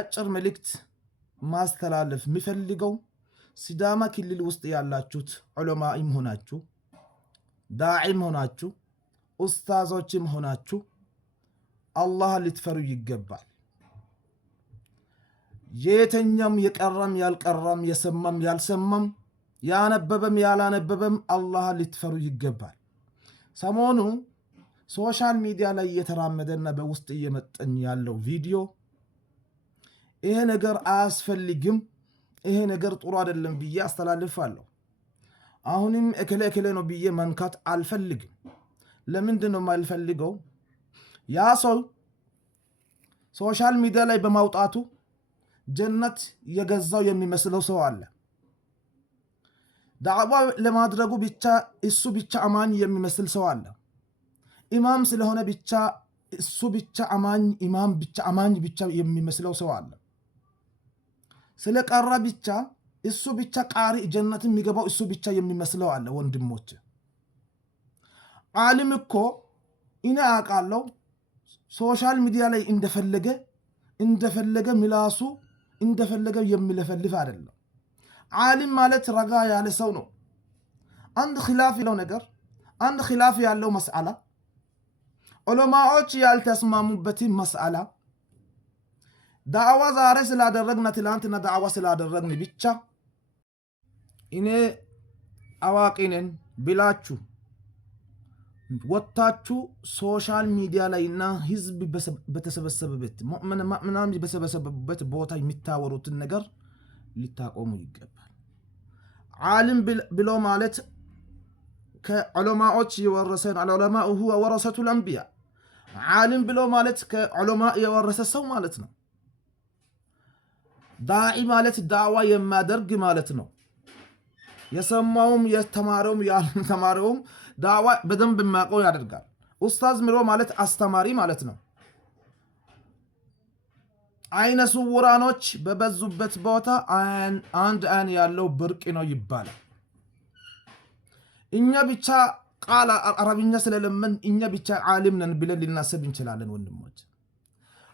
አጭር መልእክት ማስተላለፍ የሚፈልገው ሲዳማ ክልል ውስጥ ያላችሁት ዑለማኢም ሆናችሁ ዳዒም ሆናችሁ ኡስታዞችም ሆናችሁ አላህ ልትፈሩ ይገባል። የተኛም የቀረም ያልቀረም የሰማም ያልሰማም ያነበበም ያላነበበም አላህ ልትፈሩ ይገባል። ሰሞኑ ሶሻል ሚዲያ ላይ እየተራመደና በውስጥ እየመጠኝ ያለው ቪዲዮ ይሄ ነገር አያስፈልግም፣ ይሄ ነገር ጥሩ አይደለም ብዬ አስተላልፋለሁ። አሁንም እከለ ነው ብዬ መንካት አልፈልግም። ለምንድን ነው የማልፈልገው? ያ ሰው ሶሻል ሚዲያ ላይ በማውጣቱ ጀነት የገዛው የሚመስለው ሰው አለ። ዳዕዋ ለማድረጉ ብቻ እሱ ብቻ አማኝ የሚመስል ሰው አለ። ኢማም ስለሆነ ብቻ እሱ ብቻ አማኝ ኢማም ብቻ አማኝ ብቻ የሚመስለው ሰው አለ። ስለቀራ ብቻ እሱ ብቻ ቃሪ ጀነት የሚገባው እሱ ብቻ የሚመስለው አለ። ወንድሞች ዓሊም እኮ እኔ አውቃለሁ ሶሻል ሚዲያ ላይ እንደፈለገ ምላሱ እንደፈለገ የሚለፈልፍ አይደለም። ዓሊም ማለት ረጋ ያለ ሰው ነው። አንድ ኺላፍ ያለው መስአላ ዑለማዎች ያልተስማሙበት መስአላ ዳዕዋ ዛሬ ስላደረግና ትላንትና ዳዕዋ ስላደረግን ብቻ እኔ አዋቂ ነኝ ብላችሁ ወጣችሁ ሶሻል ሚዲያ ላይና ህዝብ በተሰበሰበበት ሙእሚናን በተሰበሰበበት ቦታ የሚታወሩትን ነገር ሊታቆሙ ይገባል። ዓሊም ብሎ ማለት ከዑለማዎች የወረሰን ዑለማ ሁወ ወረሰቱል አንቢያ። ዓሊም ብሎ ማለት ከዑለማ የወረሰ ሰው ማለት ነው። ዳዒ ማለት ዳዕዋ የማደርግ ማለት ነው። የሰማውም የተማረውም ያልተማረውም ዳዕዋ በደንብ የማያውቀው ያደርጋል። ኡስታዝ ብሎ ማለት አስተማሪ ማለት ነው። አይነ ስውራኖች በበዙበት ቦታ አንድ አይን ያለው ብርቅ ነው ይባላል። እኛ ብቻ ቃል አረብኛ ስለለመን እኛ ብቻ ዓሊም ነን ብለን ልናስብ እንችላለን። ወንድሞች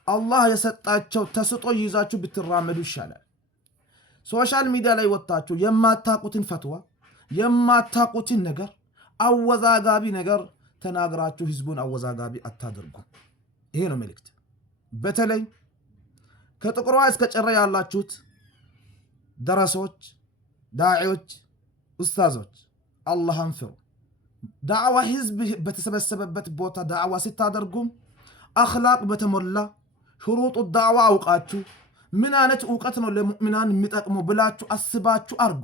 አላህ የሰጣቸው ተስጦ ይዛችሁ ብትራመዱ ይሻላል። ሶሻል ሚዲያ ላይ ወጣችሁ የማታቁትን ፈትዋ የማታቁትን ነገር አወዛጋቢ ነገር ተናግራችሁ ህዝቡን አወዛጋቢ አታድርጉ። ይሄ ነው መልእክት። በተለይ ከጥቁሯ እስከ ጨረ ያላችሁት ደረሶች፣ ዳዒዎች፣ ኡስታዞች አላህን ፍሩ። ዳዕዋ ህዝብ በተሰበሰበበት ቦታ ዳዕዋ ስታደርጉ አኽላቅ በተሞላ ሽሩጡ ዳዕዋ አውቃችሁ ምን አይነት ዕውቀት ነው ለሙእሚናን የሚጠቅመው ብላችሁ አስባችሁ አርጉ።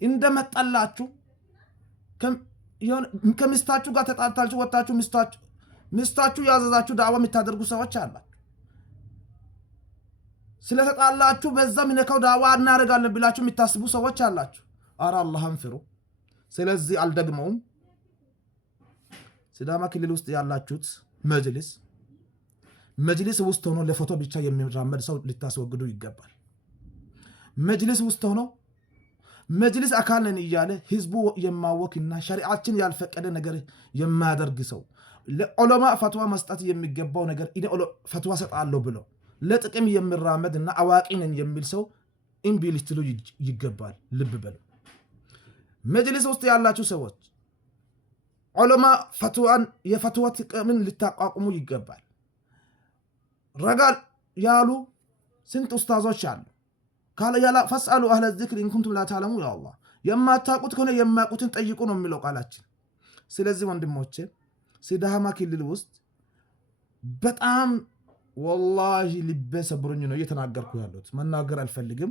እንደመጣላችሁ ከሚስታችሁ ጋር ተጣልታችሁ ወጣችሁ ሚስታችሁ ያዘዛችሁ ዳዕዋ የምታደርጉ ሰዎች አላችሁ። ስለተጣላችሁ በዛ ሚነካው ዳዕዋ እናደርጋለን ብላችሁ የምታስቡ ሰዎች አላችሁ። አረ አላህን ፍሩ። ስለዚህ አልደግመውም። ሲዳማ ክልል ውስጥ ያላችሁት መጅሊስ ውስጥ ሆኖ ለፎቶ ብቻ የሚራመድ ሰው ልታስወግዱ ይገባል። መጅሊስ ውስጥ ሆኖ መጅሊስ አካል ነን እያለ ህዝቡ የማወክና ሸሪዓችን ያልፈቀደ ነገር የማያደርግ ሰው ለዑለማ ፈትዋ መስጠት የሚገባው ነገር እኔ ፈትዋ ሰጣለሁ ብሎ ለጥቅም የሚራመድና አዋቂ ነን የሚል ሰው እምቢ ልትሉ ይገባል። ልብ በሉ። መጅሊስ ውስጥ ያላችሁ ሰዎች ዑለማ ፈትዋን የፈትዋ ጥቅምን ልታቋቁሙ ይገባል። ረጋል ያሉ ስንት ኡስታዞች አሉ። ካለ ያላ ፈስአሉ አህለ ዚክር ኢን ኩንቱም ላ ተዕለሙ ያ አላህ። የማታውቁት ከሆነ የማያውቁትን ጠይቁ ነው የሚለው ቃላችን። ስለዚህ ወንድሞቼ ሲዳማ ክልል ውስጥ በጣም ወላሂ ልቤ ሰብሮኝ ነው እየተናገርኩ ያለሁት። መናገር አልፈልግም።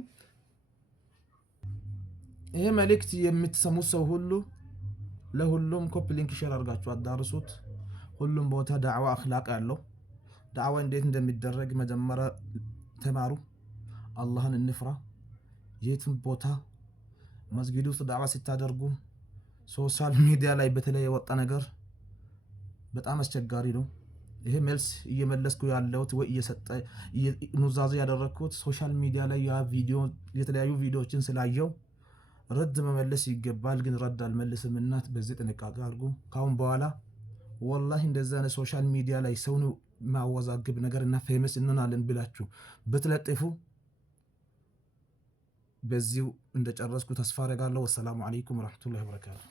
ይሄ መልእክት የምትሰሙት ሰው ሁሉ ለሁሉም ኮፒ ሊንክ ሼር አድርጋችሁ አዳርሱት። ሁሉም ቦታ ዳዕዋ አኽላቅ ያለው ዳዕዋ እንዴት እንደሚደረግ መጀመሪያ ተማሩ። አላህን እንፍራ። የትም ቦታ መስጊድ ውስጥ ዳዕዋ ሲታደርጉ ሶሻል ሚዲያ ላይ በተለይ የወጣ ነገር በጣም አስቸጋሪ ነው። ይሄ መልስ እየመለስኩ ያለሁት ወይ እየሰጠ ኑዛዜ ያደረኩት ሶሻል ሚዲያ ላይ ያ ቪዲዮ የተለያዩ ቪዲዮዎችን ስላየው ረድ መመለስ ይገባል። ግን ረድ አልመልስም። እናት በዚህ ጥንቃቄ አድርጉ። ካሁን በኋላ ወላሂ እንደዛ ነው ሶሻል ሚዲያ ላይ ሰውን ማወዛግብ ነገርና ፌመስ እንሆናለን ብላችሁ ብትለጥፉ በዚሁ እንደጨረስኩ ተስፋ አደርጋለሁ። ወሰላሙ አለይኩም ወራህመቱላሂ ወበረካቱ።